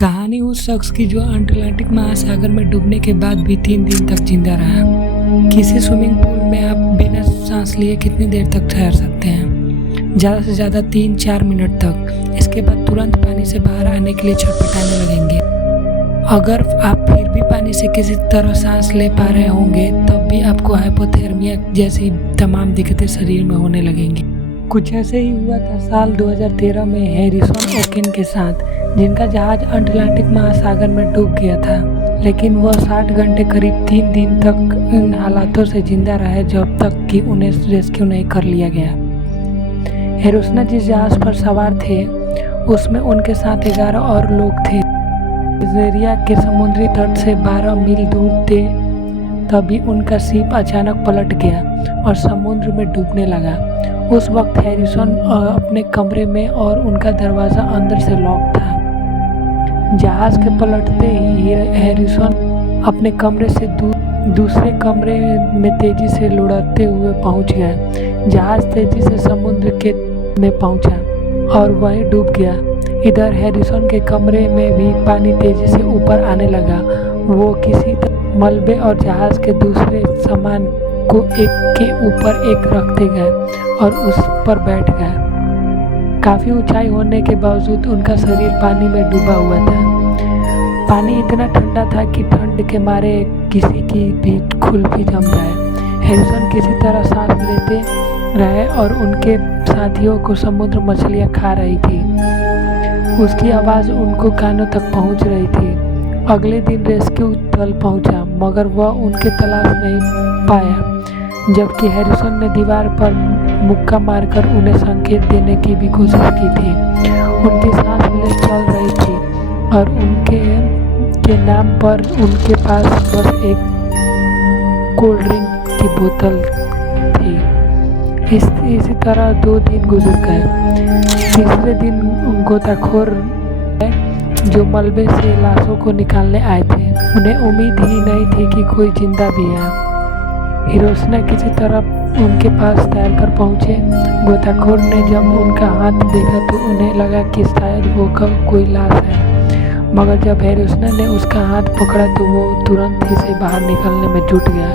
कहानी उस शख्स की जो अटलांटिक महासागर में डूबने के बाद भी 3 दिन तक जिंदा रहा। किसी स्विमिंग पूल में आप बिना सांस लिए कितनी देर तक ठहर सकते हैं? ज़्यादा से ज़्यादा 3-4 मिनट तक। इसके बाद तुरंत पानी से बाहर आने के लिए छटपटाने लगेंगे। अगर आप फिर भी पानी से किसी तरह सांस ले पा रहे होंगे तब भी आपको हाइपोथर्मिया जैसी तमाम दिक्कतें शरीर में होने लगेंगी। कुछ ऐसे ही हुआ था साल 2013 में हैरिसन ओकेन के साथ, जिनका जहाज अटलांटिक महासागर में डूब गया था, लेकिन वह 60 घंटे करीब 3 दिन तक इन हालातों से जिंदा रहे जब तक कि उन्हें रेस्क्यू नहीं कर लिया गया। हैरिसन जिस जहाज पर सवार थे उसमें उनके साथ 11 और लोग थे। नाइजीरिया के समुद्री तट से 12 मील दूर थे तभी उनका शिप अचानक पलट गया और समुद्र में डूबने लगा। उस वक्त हैरिसन अपने कमरे में और उनका दरवाज़ा अंदर से लॉक था। जहाज के पलटते ही हैरिसन अपने कमरे से दूसरे कमरे में तेजी से लुढ़कते हुए पहुंच गया। जहाज तेजी से समुद्र के में पहुंचा और वहीं डूब गया। इधर हैरिसन के कमरे में भी पानी तेजी से ऊपर आने लगा। वो किसी तरह मलबे और जहाज के दूसरे सामान को एक के ऊपर एक रखते गए और उस पर बैठ गए। काफ़ी ऊंचाई होने के बावजूद उनका शरीर पानी में डूबा हुआ था। पानी इतना ठंडा था कि ठंड के मारे किसी की भी कुल्फी जम जाए। हैरिसन किसी तरह सांस लेते रहे और उनके साथियों को समुद्र मछलियाँ खा रही थी। उसकी आवाज़ उनको कानों तक पहुंच रही थी। अगले दिन रेस्क्यू दल पहुंचा मगर वह उनके तलाश नहीं पाया, जबकि हैरिसन ने दीवार पर मुक्का मारकर उन्हें संकेत देने की भी कोशिश की थी। उनकी सांस ले चल रही थी और उनके नाम पर उनके पास बस एक कोल्ड ड्रिंक की बोतल थी। इसी तरह 2 दिन गुजर गए। तीसरे दिन गोताखोर जो मलबे से लाशों को निकालने आए थे, उन्हें उम्मीद ही नहीं थी कि कोई जिंदा भी है। हैरिसन किसी तरह उनके पास तैरकर पहुंचे। गोताखोर ने जब उनका हाथ देखा तो उन्हें लगा कि शायद वो कोई लाश है, मगर जब हैरिसन ने उसका हाथ पकड़ा तो वो तुरंत ही से बाहर निकलने में जुट गया।